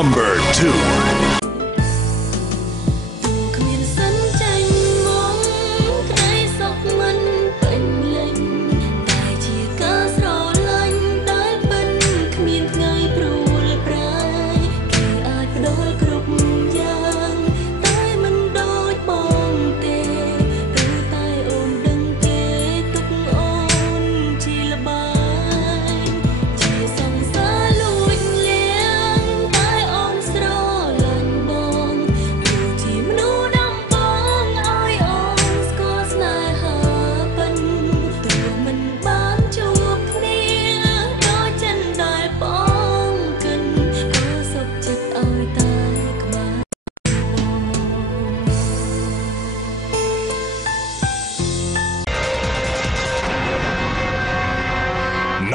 Number 2.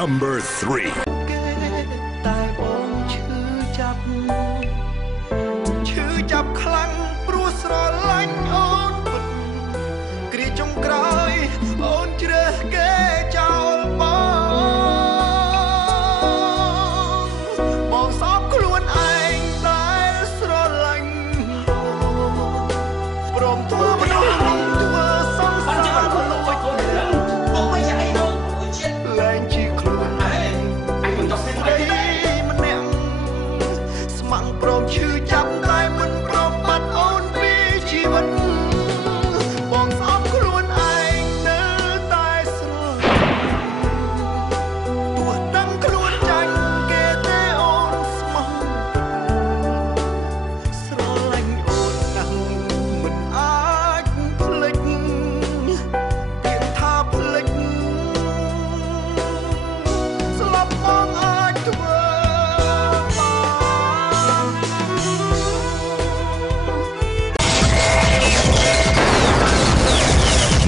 Number 3. តែបងឈឺចាប់ខ្លាំងព្រោះស្រឡាញ់អូនពិតគ្រាចុងក្រោយអូនជ្រើសគេចោលបងសោកខ្លួនឯងដែលស្រឡាញ់ព្រមធ្វើមនុស្សធ្វើសង្សារបងមិនយ៉ាងនោះជាតិលែងជាខ្លួនឯងអញមិនចង់ស្នេហ៍ម្នាក់ស្ម័គ្រព្រមឈឺចាប់តែមិនព្រមបាត់អូនពីជីវិតបងស្អប់ខ្លួនឯងនៅតែស្រឡាញ់ទោះដឹងខ្លួនចាញ់គេទេអូនស្មោះស្រឡាញ់អូនណាស់មិនអាចភ្លេចទៀតថាភ្លេចស្លាប់បងអាចធ្វើ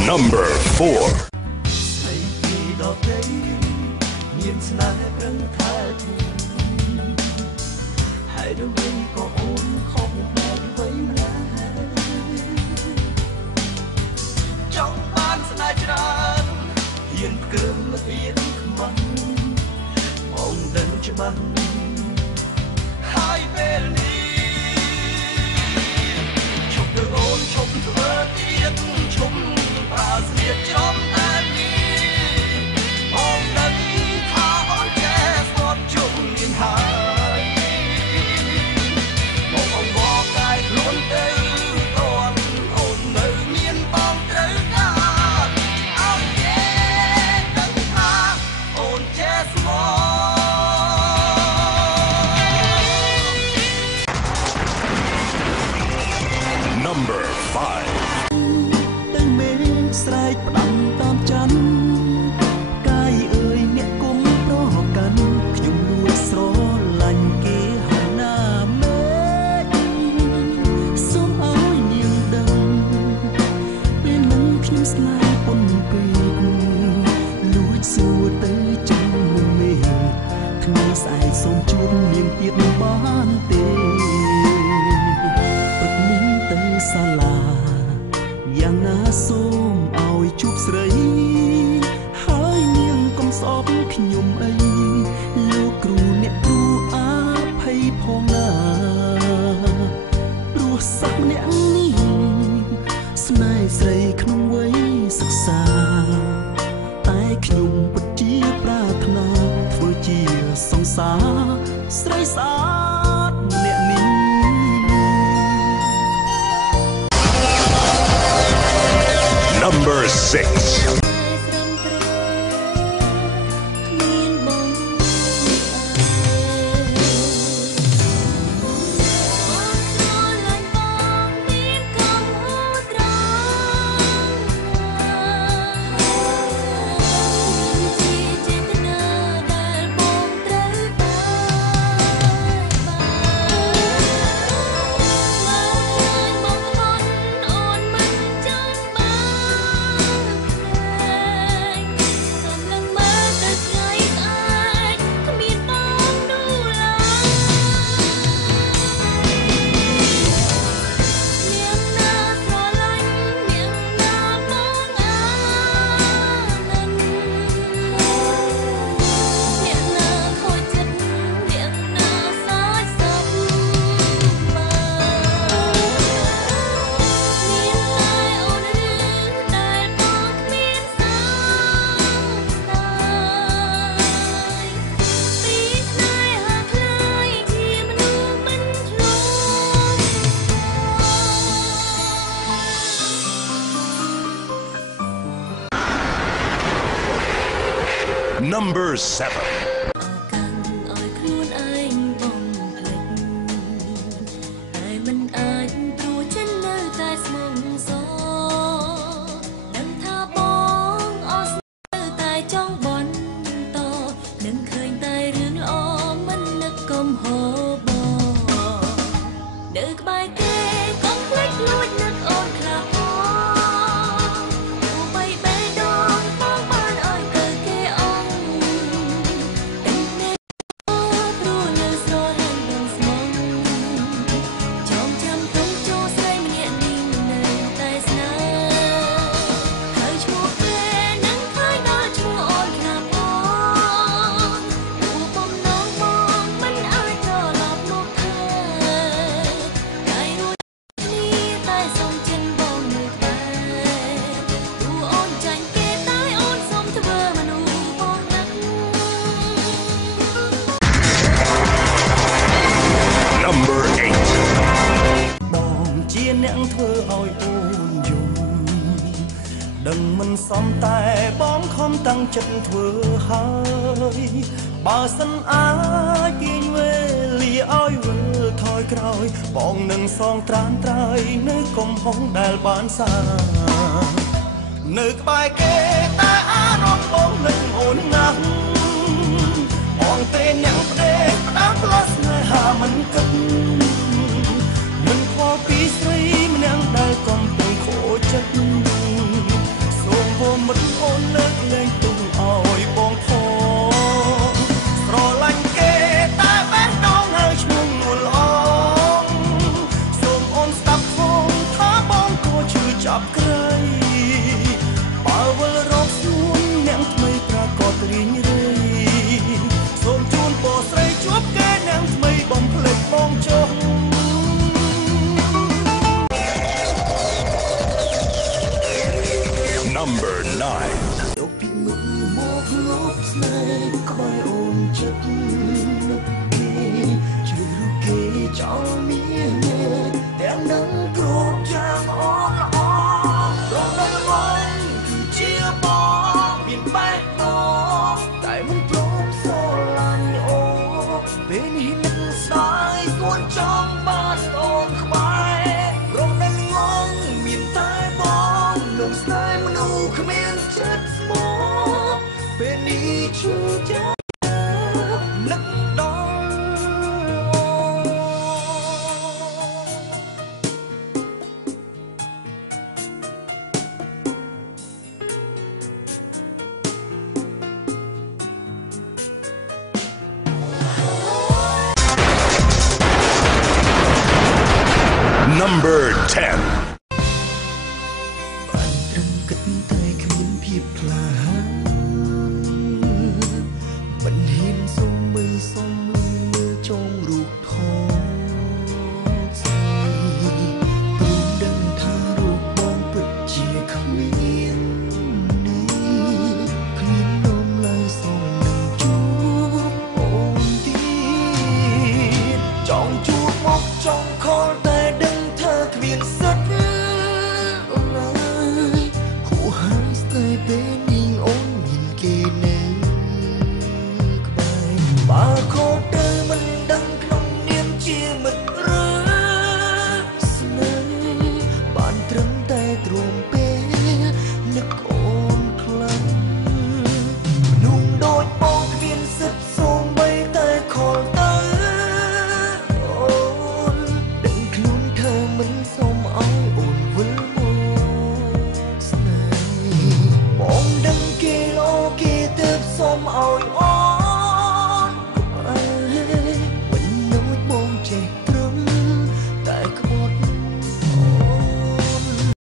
Number 4. ស្រីស្អាត Number 6. Number 7. Number 8. បងជាអ្នកធ្វើឲ្យអូនយំដឹងមិនសមតែបងខំតាំងចិត្តធ្វើហើយបើសិនអាចទាញវេលាឲ្យវិលថយក្រោយបងនឹងសងត្រានត្រើយនៅកំហុសដែលបានសានៅក្បែរគេតែអារម្មណ៍បងនឹងអូនណាស់បងទេអ្នកផ្ដេកផ្ដាំផ្លាស់ស្នេហាមិនគិតមិនខកពីស្រីម្នាក់ដែលកំពុងខូចចិត្តសូមបងមិនអូនលើកលែងទុំឲ្យបងផងស្រឡាញ់គេតែបែបដងហើយឈ្មោះងល់អងសូមអូនស្ដាប់ផងថាបងក៏ជឿចាប់ក្រៃបើវិលរកស្នួនអ្នកថ្មីប្រកបរៀងរៃសូមជូនពរស្រីជួបគេអ្នកថ្មីបំភ្លេចបងចុះNumber 9. យកពីមុខមកលបស្នេហ៍ក្បែរអូនចិត្តនឹកគេជឿគេចោលមានតែនឹងគ្រប់យ៉ាងអងអងរំលឹកមកគឺជាបងមានបែបបងតែមិនព្រមស្រឡាញ់អូនពេលនេះនឹកស្ដាយគួនចង់បានអូនក្បែររំលឹកងងមានតែបងនឹងស្នេហ៍មនុស្សគ្មានចិត្តស្មោះពេលនេះឈឺចាំនឹកដល់ Number 10. បានត្រឹមគិតតែគ្មានភាពក្លាហានមិនហ៊ានសុំបីសុំលើចងរូបថតស្រីព្រមដឹងថារូបបងពិតជាគ្មាននេះគ្មាននំឡើយសុំនឹងជួបអូនទៀតចង់ជួបមកចង់ខលតែដឹងថាគ្មានសិទ្ធិពេលនេះអូនមានគេនៅក្បែរបើខក